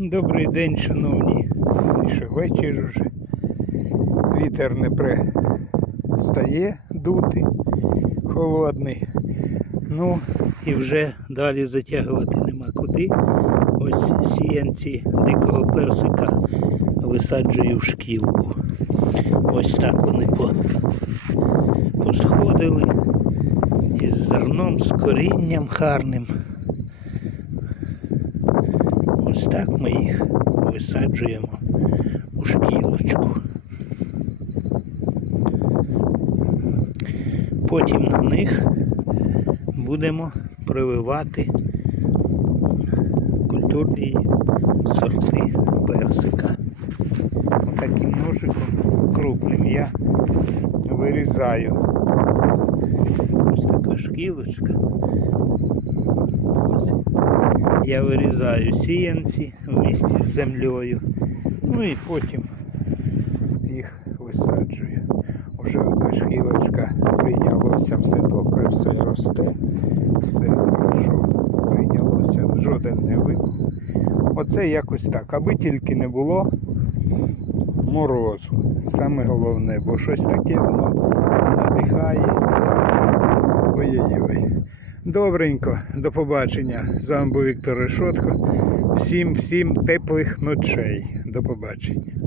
Добрий день, шановні. Ще вечір уже. Вітер не перестає дути, холодний. Ну і вже далі затягувати нема куди. Ось сіянці дикого персика висаджую в шкілку. Ось так вони посходили із зерном, з корінням гарним. Ось так ми їх висаджуємо у шкілочку. Потім на них будемо прививати культурні сорти персика. Отаким ножиком крупним я вирізаю. Ось така шкілочка. Я вирізаю сіянці в місті з землею. Ну і потім їх висаджую. Уже одна шкілочка прийнялося, все добре, все росте, все хорошо прийнялося, жоден не вибух. Оце якось так, аби тільки не було морозу. Саме головне, бо щось таке воно надихає. Ой-ой-ой. Добренько, до побачення. З вами був Віктор Решотко. Всім всім теплих ночей. До побачення.